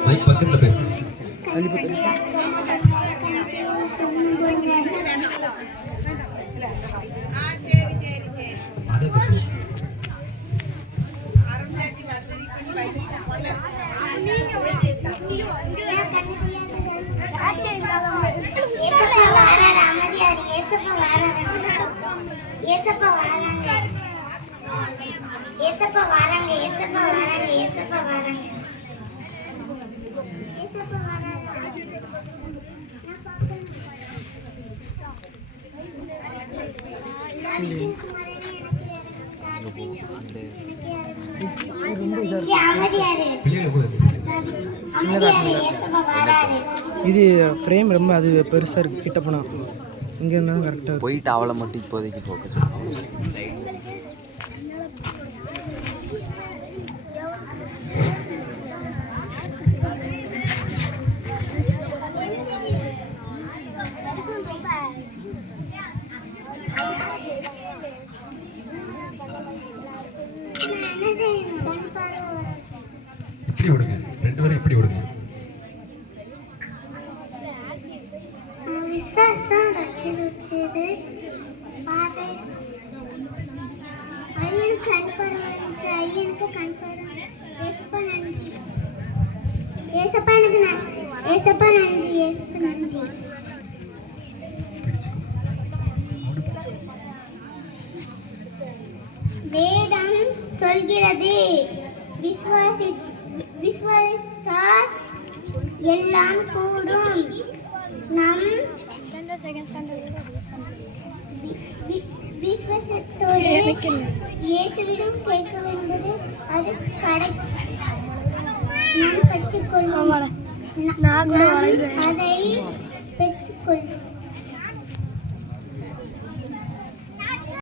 Mic பக்கத்துல பேசு ஏசப்பா ஏசப்பா ஏசப்பா வாராங்க. ஏசப்பா வாராங்க, ஏசப்பா வாராங்க, ஏசப்பா வாராங்க. ஏசப்பா. இது ஃப்ரேம் ரொம்ப அது பெருசாக இருக்குது கிட்ட போனால் இங்கே இருந்தாலும் கரெக்டாக போயிட்டு அவளை மட்டும் இப்போதைக்கு ஃபோக்கஸ் இப்படி விடுங்க? ரெண்டு பேரும் இப்படி விடுங்க? ஏசப்பா எனக்கு நன்றி ஏசப்பா நன்றி ஏசப்பா நன்றி வேதம் சொல்கிறது விசுவாசி விசுவாசித்தால் எல்லாம் கூடும். நம் வி- வி- விசுவாசத்தோடு இயேசுவிடம் கேட்க என்பது அது கடை நாம் பெற்றுக்கொள்வோம் அதை பெற்றுக்கொள்வோம்